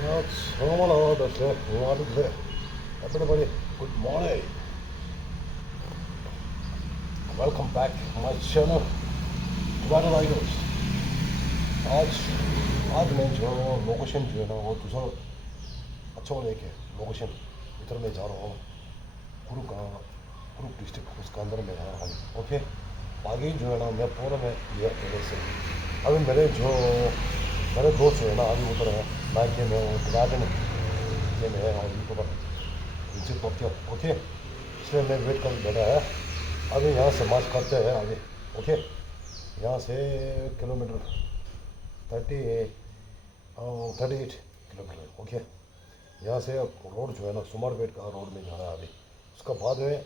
Yeah, hello, that's it. What is it? Everybody, good morning. Welcome back to my channel, Tomato Riders. आज आज मैं जो location जो है ना वो दूसरा अच्छा वाला एक है लोकेशन उधर मैं जा रहा हूँ कुरुक डिस्ट्रिक्ट उसका अंदर में है हम ओके बाकी जो है ना मैं पूरा में ये पहले से अभी मेरे दोस्त जो है ना अभी उधर है बाइक में वो गार्डन ये में है और यूट्यूबर इनसे पढ़ते हो ओके इसलिए मैं वेट कर बैठा है अभी यहाँ से मार्च करते हैं आगे ओके यहाँ से किलोमीटर 38 किलोमीटर ओके यहाँ से रोड जो है ना सुमारपेट का रोड में जाना है अभी उसका बाद में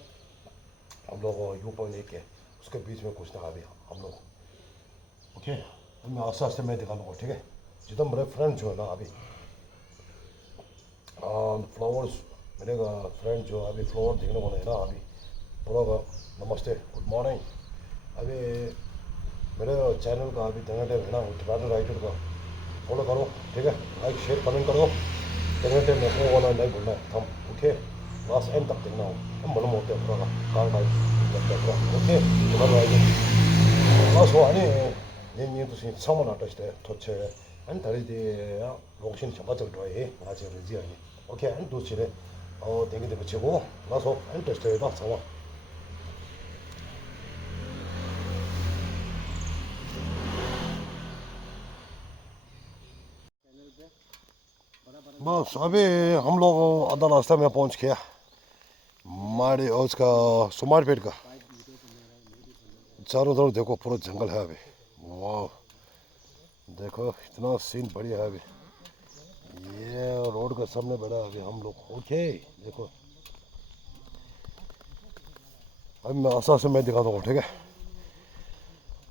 हम लोग यू पॉइंट एक है उसके बीच में कुछ ना अभी हम लोग ओके तो मैं आस्ते आस्ते मैं दिखा दूँगा ठीक है जितना मेरे फ्रेंड जो है ना अभी फ्लावर्स मेरे फ्रेंड जो अभी फ्लावर देखने वाले हैं ना अभी पूरा नमस्ते गुड मॉर्निंग अभी मेरे चैनल का अभी देखने टाइम है ना टमाटर राइटर का फॉलो करो ठीक है लाइक शेयर कमेंट करो देखने टाइम में वो वाला नहीं बोलना है हम ओके लास्ट एंड तक देखना हो हम बोलना होते हैं पूरा कार टाइप ओके टमाटर राइटर लास्ट वो आने 얘는 또 처음 나왔을 때 도체 한 다리 뒤에 롱신 잡아줄 거예요. 아직 그러지 아니. 오케이 한 도치래 댕기대 붙이고 나서 한 테스트에다 잡아. बस अभी हम लोग आधा रास्ता में पहुंच गया हमारे उसका सुमारपेट का चारों तरफ देखो पूरा जंगल है अभी वाह देखो इतना सीन बढ़िया है अभी ये रोड का सामने बैठा अभी हम लोग ओके देखो अभी मैं आसा से मैं दिखाता हूँ ठीक है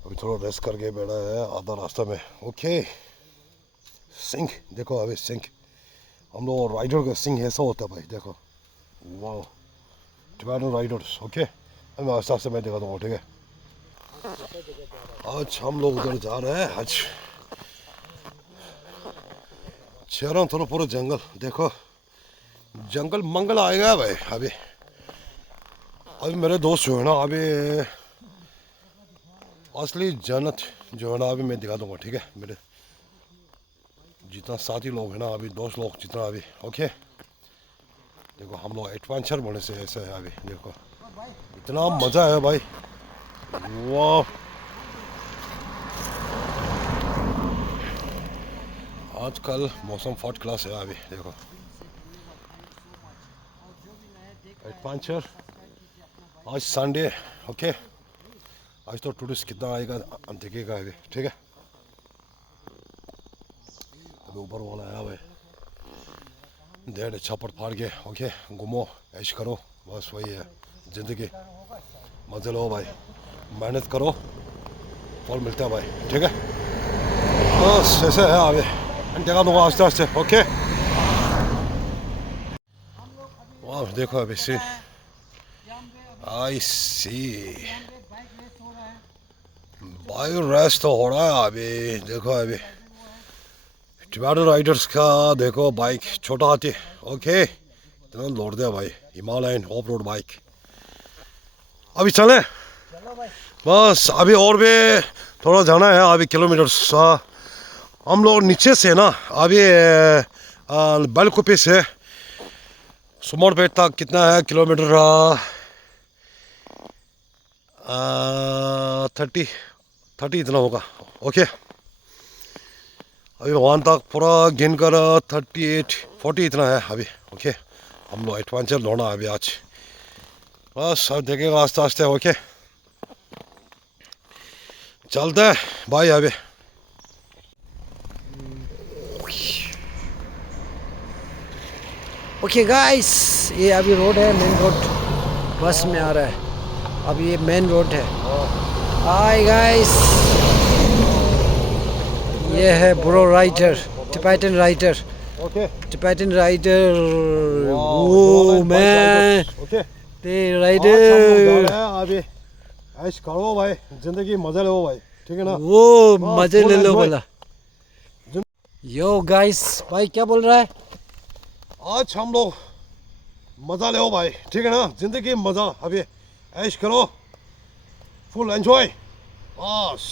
अभी थोड़ा रेस्ट करके बैठा है आधा रास्ता में ओके सिंह देखो अभी सिंह हम लोग राइडर का सिंह ऐसा होता है भाई देखो वाह टमाटो राइडर्स ओके अभी मैं आस्ता से मैं दिखाता हूँ ठीक है आज हम लोग उधर जा रहे हैं आज चारों तरफ पूरा जंगल देखो जंगल मंगल आएगा भाई अभी अभी मेरे दोस्त जो है ना अभी असली जन्नत जो है ना अभी मैं दिखा दूंगा ठीक है मेरे जितना साथी लोग हैं ना अभी दोस्त लोग जितना अभी ओके देखो हम लोग एडवेंचर बोलने से ऐसा है अभी देखो इतना मज़ा है भाई वाह आजकल मौसम फर्स्ट क्लास है अभी देखो एडवेंचर आज संडे ओके आज तो टूरिस्ट कितना आएगा हम देखेगा अभी ठीक है अभी ऊपर वाला है भाई डेढ़ छप्पर फाड़ के ओके घूमो ऐश करो बस वही है ज़िंदगी मजे लो भाई मेहनत करो फल मिलता है भाई ठीक है बस ऐसे है अभी देखा दूंगा आस्ते आस्ते ओके वाह देखो अभी सी आई सी बाइक रेस तो हो रहा है अभी देखो अभी टमाटो राइडर्स का देखो बाइक छोटा हाथी ओके इतना लोड दिया भाई हिमालयन ऑफ रोड बाइक अभी चले बस अभी और भी थोड़ा जाना है अभी किलोमीटर हम लोग नीचे से ना अभी बैलकुपी से सुमरपेट तक कितना है किलोमीटर 30 इतना होगा ओके अभी वहाँ तक पूरा गिन कर 40 इतना है अभी ओके हम लोग एडवेंचर दौड़ा अभी आज बस अब देखेगा आस्ते आस्ते ओके चलते हैं भाई अभी ओके गाइस ये अभी रोड है मेन रोड बस में आ रहा है अब ये मेन रोड है हाय गाइस ये है bro rider Tibetan rider okay Tibetan rider oh man okay ते राइडर अभी ऐश करो भाई जिंदगी मजा लो भाई ठीक है ना वो मजे ले लो बोला यो गाइस, भाई क्या बोल रहा है? आज हम लोग मज़ा ले भाई, ठीक है ना? ज़िंदगी में मज़ा, अभी ऐश करो, फुल एंजॉय, बस।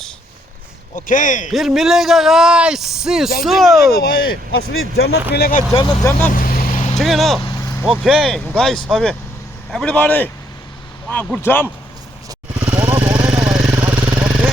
ओके, फिर मिलेगा गाइस, सी यू जल्दी मिलेगा सून। भाई, असली जन्नत मिलेगा, जन्नत जन्नत, ठीक है ना? ओके गाइस, अभी एवरीबॉडी गुड जंप। थोड़ा दौड़ेगा भाई, ओके।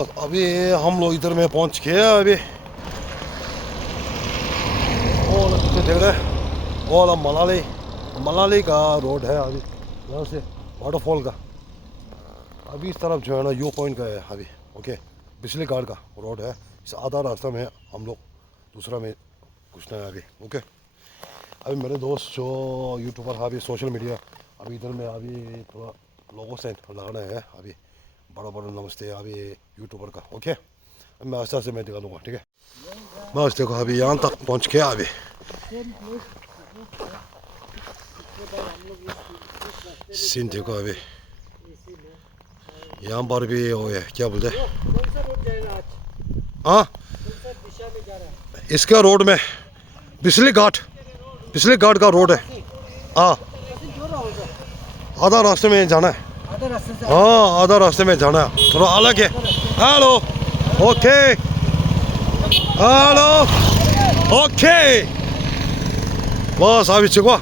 बस अभी हम लोग इधर में पहुंच गए अभी। और पीछे देख रहे हैं वो वाला मनाली मनाली का रोड है अभी, यहाँ से वाटरफॉल का। अभी इस तरफ जो है ना यू पॉइंट का है अभी। ओके, बिजली घाट का रोड है। इस आधा रास्ता में हम लोग, दूसरा में घुसना है अभी। ओके, अभी मेरे दोस्त जो यूट्यूबर है अभी, सोशल मीडिया अभी इधर में अभी थोड़ा लोगों से लगाना है अभी। बड़ा बड़ा नमस्ते अभी यूट्यूबर का। ओके, अब मैं आस्ते आस्ते मैं दिखा दूँगा, ठीक है। बस देखो अभी यहाँ तक पहुँच गया अभी। सीन देखो अभी, यहाँ पर भी वो है, क्या बोलते हैं, हाँ इसका रोड में बिजली घाट का रोड है। हाँ, आधा रास्ते में जाना है। हाँ, आधा रास्ते में जाना है, थोड़ा अलग है। Hello, okay, hello, okay. बस अभी चिकवा,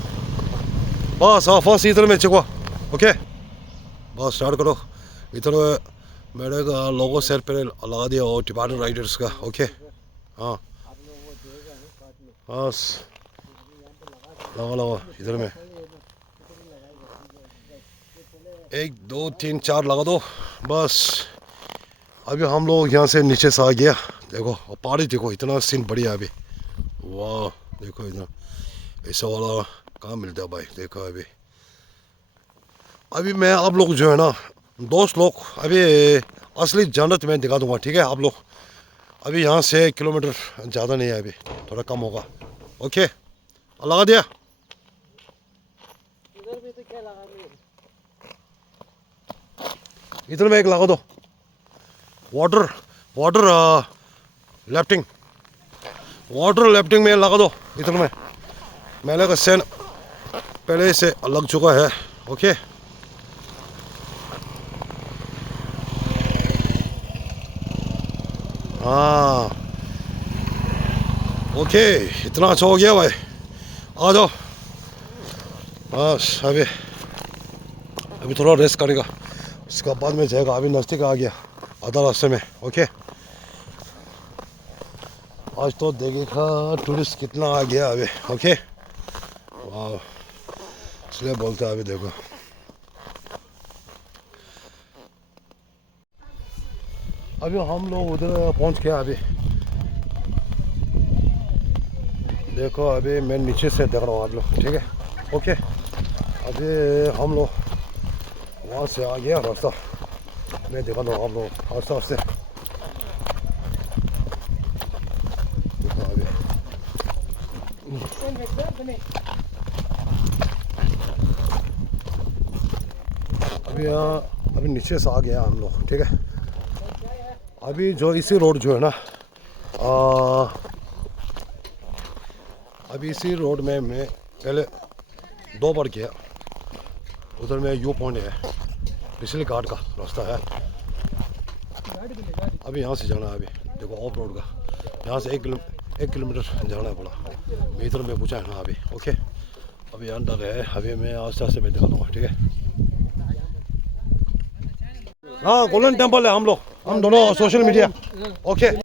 बस हाँ फर्स्ट इधर में चिकवा। ओके, बस स्टार्ट करो। इधर मेरे का लोगो सेट पे लगा दिया वो टिबेटन राइडर्स का। ओके, हाँ बस लगा इधर में 1 2 3 4 लगा दो बस। अभी हम लोग यहाँ से नीचे से आ गया। देखो पहाड़ी देखो, इतना सीन बढ़िया अभी। वाह देखो इतना ऐसा वाला कहाँ मिलता है भाई। देखो अभी मैं आप लोग जो है ना दोस्त लोग अभी असली जन्नत में दिखा दूंगा, ठीक है। आप लोग अभी यहाँ से 1 किलोमीटर ज़्यादा नहीं है, अभी थोड़ा कम होगा। ओके, लगा दिया। इधर में एक लगा दो, वाटर लिफ्टिंग में लगा दो। इधर में मेले का सेन पहले से लग चुका है। ओके, हाँ ओके, इतना अच्छा हो गया भाई। आ जाओ बस। अभी थोड़ा रेस्ट करेगा, उसके बाद में जाएगा। अभी नज़दीक आ गया आधा रास्ते में। ओके, आज तो देखेगा टूरिस्ट कितना आ गया अभी। ओके, वाह, इसलिए बोलते हैं अभी देखो। अभी हम लोग उधर पहुंच गया अभी। देखो अभी मैं नीचे से देख रहा हूँ आप लोग, ठीक है। ओके, अभी हम लोग वहाँ से आ गया रास्ता, मैं दिखा दूँ आप लोग आस्ते आस्ते। अभी नीचे से आ गया हम लोग, ठीक है। अभी जो इसी रोड जो है ना अभी इसी रोड में मैं पहले 2 बार गया। उधर में यू पॉइंट है, बिजली घाट का रास्ता है। अभी यहाँ से जाना है अभी देखो ऑफ रोड का। यहाँ से 1 किलोमीटर जाना है बोला। मैं इधर में पूछा है ना अभी। ओके, अभी अंदर है। अभी मैं आस्ते आस्ते में दिखा दूँगा, ठीक है। हाँ, गोल्डन टेम्पल है। हम दोनों सोशल मीडिया। ओके।